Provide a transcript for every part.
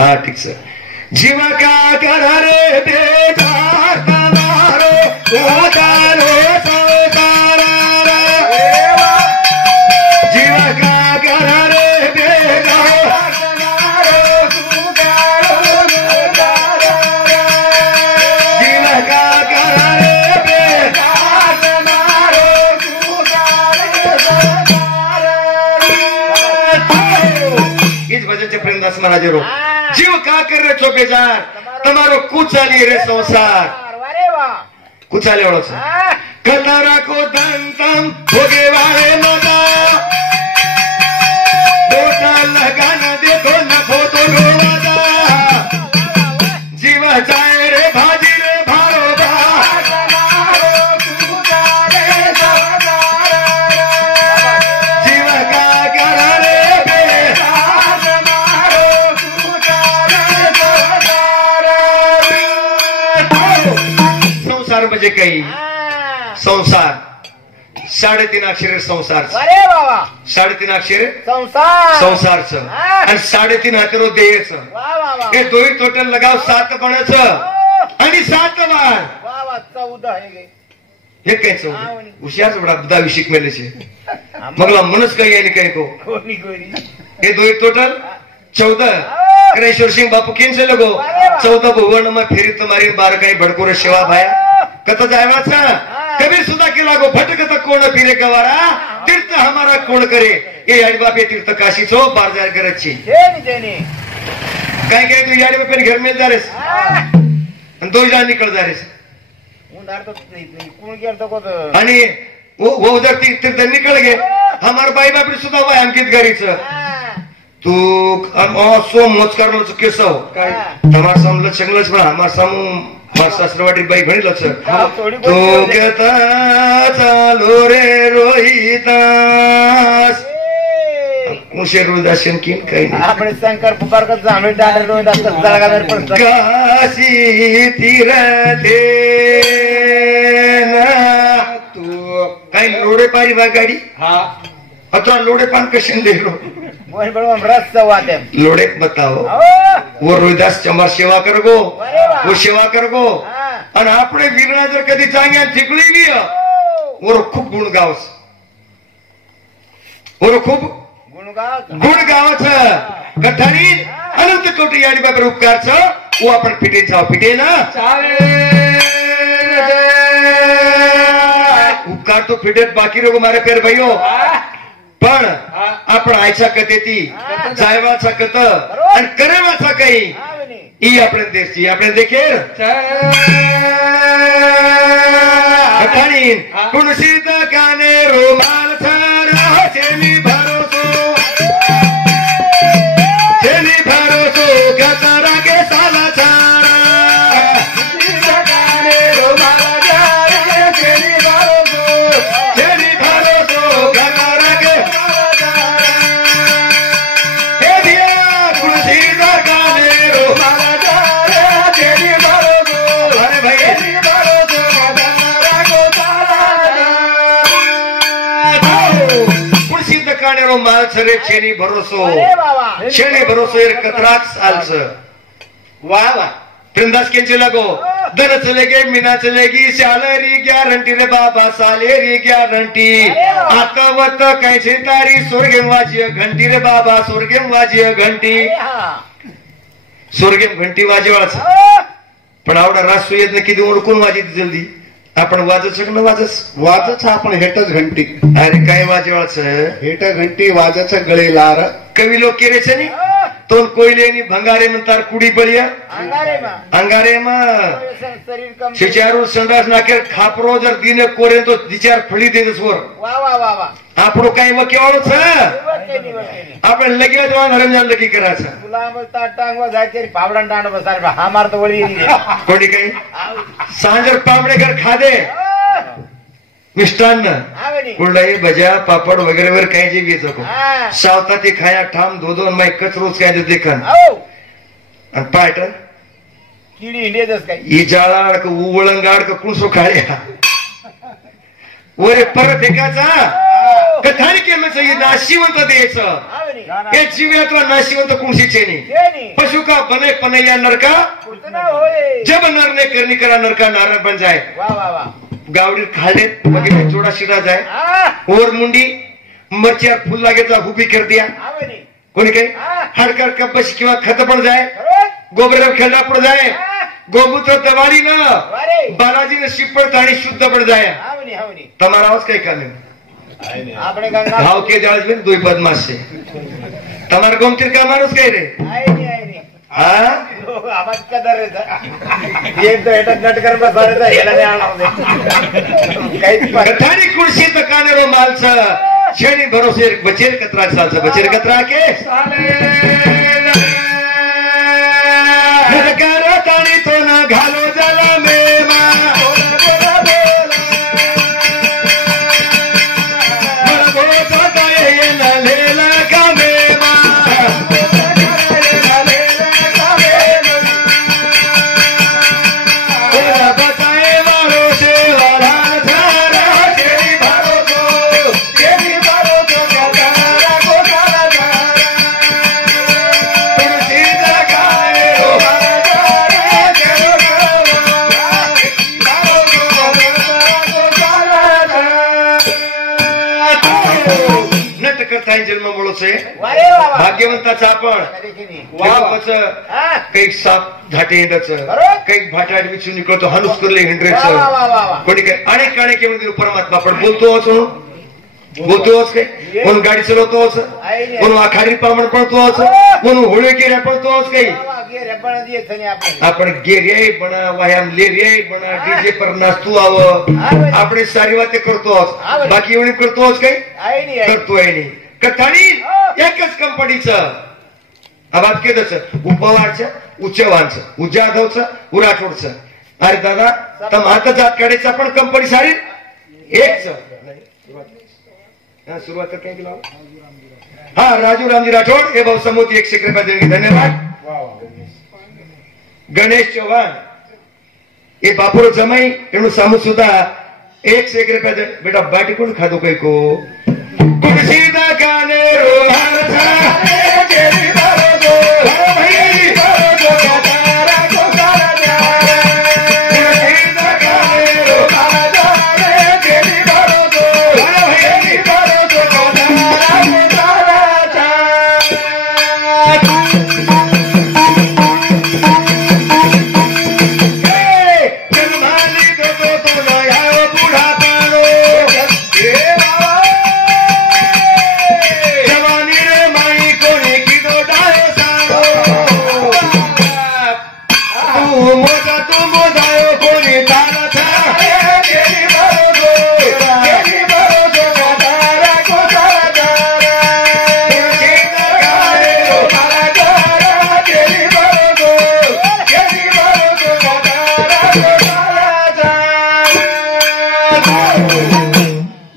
हा ठीक सर. जीव का करा रे बेजार तमारो उतारो संसारा जीव का करा रे बेजार तमारो उतारो जीव का करा रे बेजार तमारो उतारो इस भजन से प्रेमदास महाराज रो जीव का कर रे छो बेजार તમારો કુચાલી રે સંસાર અરે વાહ કુચાલી વાળો છે કતારા કો ધન તમ ભોગે વાળે નતા ટોટા લગાના દેખો નફો તો રોવાદા જીવ જાય રે ભાજી રે ભારો બા તમારો કુચાલે સંસાર જીવ કા કરા રે બે તમારો संसार म्हणजे काही संसार 3.5 अक्षर संसार. अरे बाबा 3.5 अक्षर संसार संसारचं आणि 3.5 हातेरो देयचं. हे दोन्ही टोटल लगाव 7 बनायचं आणि 7 बार 14 आहे हे काय हुशार बडा बुधा शिक मेले छे मगला मनस काही आणि काही को हे दोन्ही टोटल 14 करेश्वर सिंह बापू केन से लगो 14 भुवन में फेरी तुम्हारी 12 काही भड़कोरे सेवा भाया कत जायवाचा कबीर सुधा के लागो भटकत कोण फिरे गवारा तीर्थ हमारा कोण करे ये याडी बापे तीर्थ काशी छो बार जाय करत छी काय काय तू याडी बापे घर में जा रेस आणि 2 जण निकळ जा रेस उंदार तो कोण गेल तो कोत आणि वो उधर तीर्थ निकळ गे हमार बाई बापे सुधा वाय अंकित घरीच तू असो मोज करलो केसो काय तमार समलं चंगलच पण हमार समू मार सासरवाडी बाई भणीलच तो केता चालो रे रोहितास मुशे रुदासन किन काही આપણે શંકર પુકાર ક જામે ડાડર રોહિદાસ જળગાવેર પણ કાશી तीरथे ना तू काही लोडे पारी बा गाडी हा अथवा लोडे पान कशन देलो वही बड़ो रस सवाते लोड़े बताओ वो रोहिदास चमार सेवा करगो वो सेवा करगो आणि आपणे वीरणा जर कधी चांगल्या ठिकली गिय वो खूप गुण गावस वो खूप गुण गावच कठाणी अनंत कोटी याडी बाबर उपकारच वो आपण पिटे चाव पिटे ना उपकार तो पिटेत बाकी रोग मारे पेर भाईओ पण आपण आयचा कथेती जायवाचा कथ आणि करेवाचा काही ई आपण देशची आपण देखेल कठाणी कुणशीत काने रोमाल छारा चेली भरोसो गतरा के साला छारा काने रोमाल छारा चेली भरोसो गतरा के माल छरे छेनी भरोसो छेनी भरोसो कतराक सालच वाह वाह प्रेमदास केंचे लगो दर चलेगे मीना चलेगी सैलरी गारंटी रे बाबा सैलरी गारंटी आतावत कैसे तारी स्वर्गेम वाजिय घंटी रे बाबा स्वर्गेम वाजिय घंटी स्वर्गेम घंटी वाजवाच पण आवडा रास सुयत ने किती ओळखून वाजित जल्दी आपण वाजत शकन वाजच आपण हेटच घंटी अरे काय वाजवाच हेट घंटी वाजच गळे लार कवी लोक केरे छे नी तोल कोयले नी भंगारे म्हणतार कुडी बळिया अंगारे मा शरीर कम शिचारू संडास नाके खापरो जर दिने कोरे तो विचार फळी देस वर वाह वाह वाह वाह આપણો કઈ વકેવાળો છે આપણે લગી જવા હરમજાન લગી કરા છે ગુલામ ટાંગવા જાય કે પાવડા ડાંડ બસાર હામાર તો વળી કોડી કઈ સાંજર પાવડે ઘર ખાદે मिष्टान्न कुरडाई भज्या पापड वगैरे वर काही जे वेच नको सावता ते खाया ठाम दोन माय कचरोच काय ते देखन आणि पाट किडी इंडियाच काय ई जाळाड क उवळंगाड क कुसो खाळ्या ओरे परत एकाचा कथानी केलं नाशिवंत द्यायचं हे जीव्यातला नाशिवंत कुणशीचेनी पशु का बने पनैया नरका जब नर ने करनी करा नरका नारायण बन जाए गावडी खाले बघितले जोडा शिरा जाए और मुंडी मरच्या फुल लागेचा उभी कर दिया कोणी काही हडकर कपश किंवा खत पड जाए गोबर खेळला पड जाए गोमूत्र दवारी न बालाजी ने शिपड़ ताणी शुद्ध पड़ जाए તમારા આવાજ કઈ કામે આપણે ગંગા ભાવ કે જાળ છે દોઈ બદમાશ છે તમાર ગોમતીર કા માણસ કઈ રે હા આવાજ કદર રે એક તો એટ નટકર માં ભરે તો હેલાને આણાવ દે કઈ કથાની કુર્સી તો કાનેરો માલ છે છેની ભરોસે બચેર કતરા સાલ છે બચેર કતરા કે સાલે નરકાર તાણી તો ના ઘાલો જલા મેમાં जन्म मुळो छे भाग्यवंताचा आपण काही साप झाटे हिंडच काही भाटाड विचून निकळतो हनुस करले हिंड्रेच कोणी काही अनेक अनेक येऊन परमात्मा पण बोलतोच काय कोण गाडी चलवतोच कोण आखाडी पामण पडतोच कोण होळे गेऱ्या पडतोच काही आपण गेर्याय बना व्यायाम लेर्याय बना डीजे पर नाचतो आव आपण सारी वाते करतोच बाकी एवढी करतोच काही करतोय नाही कथानी एकच कंपनीचं आवाज केदच उपवारचं उच्चवांचं उजाधवचं उराठोडचं अरे दादा तम आता जात काढायचं पण कंपनी सारी एकच सुरुवात काय केला हा राजू रामजी राठोड हे भाऊ समोर 100 रुपये देणगी धन्यवाद गणेश चौहान ये बापुर जमाई एनु सामू सुधा 100 रुपये बेटा बाटी कोण खादो काही को सीधा गाने रो भारता तेरी बारो दो भाई बारो दो तारा को सारा जाए सीधा गाने रो भारता तेरी बारो दो भाई बारो दो तारा को सारा जाए जन्माली दो तो नया बूढ़ा पारो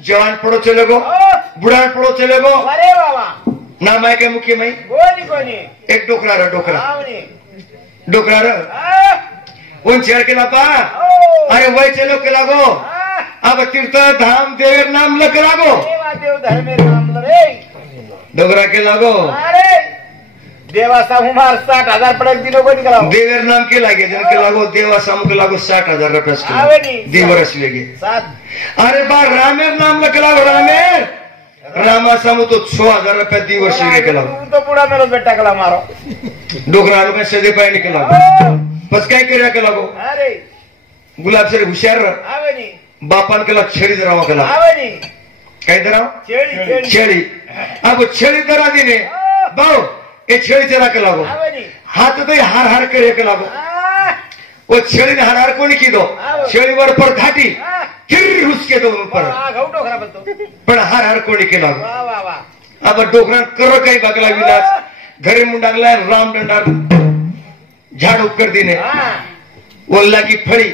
जवान पड़ो चले गो बुढ़ान पड़ो चले गो नाम है के मुख्य मई एक डोकरा रहा डोकरा रहा उन छेड़ के लापा अरे वही चलो के लागो अब तीर्थ धाम देवर नाम लग लागो डोकरा के लागो देवासा हुमार 60,000 पड़े दिलो को निकला देवर नाम के लागे जन के लागो देवासा मुख लागो 60,000 रुपए दी वर्ष लेगे अरे बा रामेर नाम लग लागो रामेर रामा सामू तो 6,000 रुपए दी वर्ष लेके लागो तो पूरा मेरा बेटा कला मारो डोकरा में सदे पाए निकल लागो बस काय कर्या के लागो अरे गुलाब सर होशियार बापान केला छेड़ी दरावा केला काय दराव छेड़ी अब छेड़ी दरा दिने बाओ ए छेड़ी चला के लागो हाथ तो हार हार करे के लागो वो छेड़ी ने हार हार कोनी की दो छेड़ी वर पर घाटी फिर उसके दो ऊपर पण हार हार कोनी के लागो अब डोकरा करो काही बागला विलास घरे मुंडागला राम दंडा झाड़ कर दिने ओल्ला की फड़ी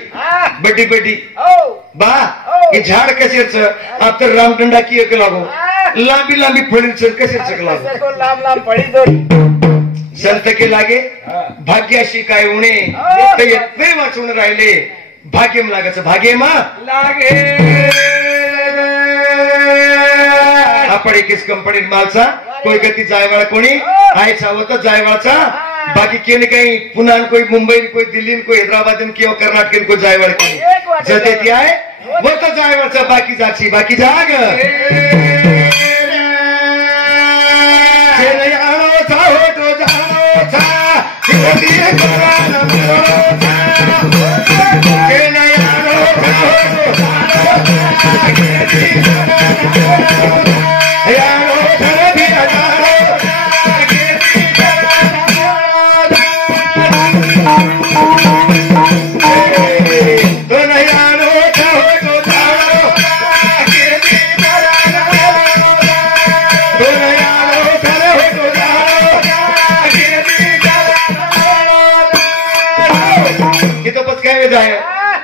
बड़ी बड़ी बा ये झाड़ कैसे आप तो राम डंडा की एक लागो लांबी लांबी फड़ी कैसे लागो लांब लांब पड़ी दो संत के लागे भाग्याशी काय उणे ते येते वाचून राहिले भाग्यम लागायचं भाग्यमा लागे आपण एकीच कंपनीत मालचा कोई गती जायवाळा कोणी आयचा होता जायवाळचा बाकी केने काही पुन्हा कोई मुंबई कोई दिल्ली कोई हैदराबाद किंवा कर्नाटक कोई जायवाळ कोणी जते ती आहे वो तर जायवाळचा बाकी जागची बाकी जाग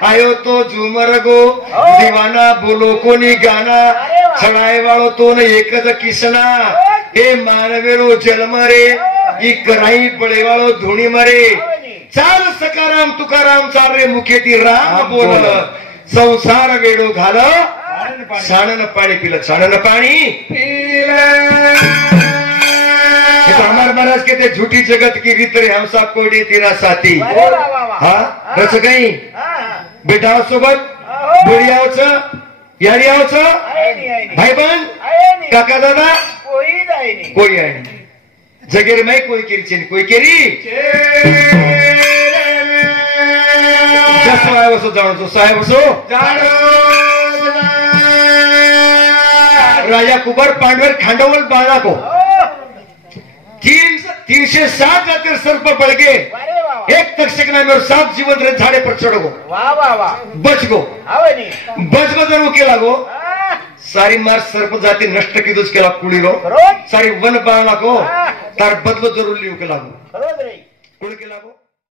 आयो तो झूमर गो दीवाना बोलो कोणी गाना छड़ाए वालो तो न एकज किसना ए मानवेरो जन्म रे ई कराई पड़े वालो धुणी मरे चाल सकाराम तुकाराम चाल रे मुखेती राम बोल संसार वेडो घाल छाणन पाणी पिलं छाणन पाणी हमारे महाराज कहते झूठी जगत की रीत रे हम सब कोई तेरा साथी हाँ रच गई बेटा सोबत बुढ़ी आवच यारी आवच भाई बहन काका दादा कोई आहे जगेर में कोई केरी कोई केरी साहेब असो जाणो तो साहेब असो राजा कुबर पांडवर खांडवल बाळा को 307 जातिर सर पर बढ़ गए एक तक्षक नाम और 7 जीवन रहे झाड़े पर चढ़ गो बच गो जरूर के लागो सारी मार सर्प जाती नष्ट की दुष्ट केला कुड़ी रो सारी वन बाणा को तार बदलो जरूर लियो के लागो कुड़ के लागो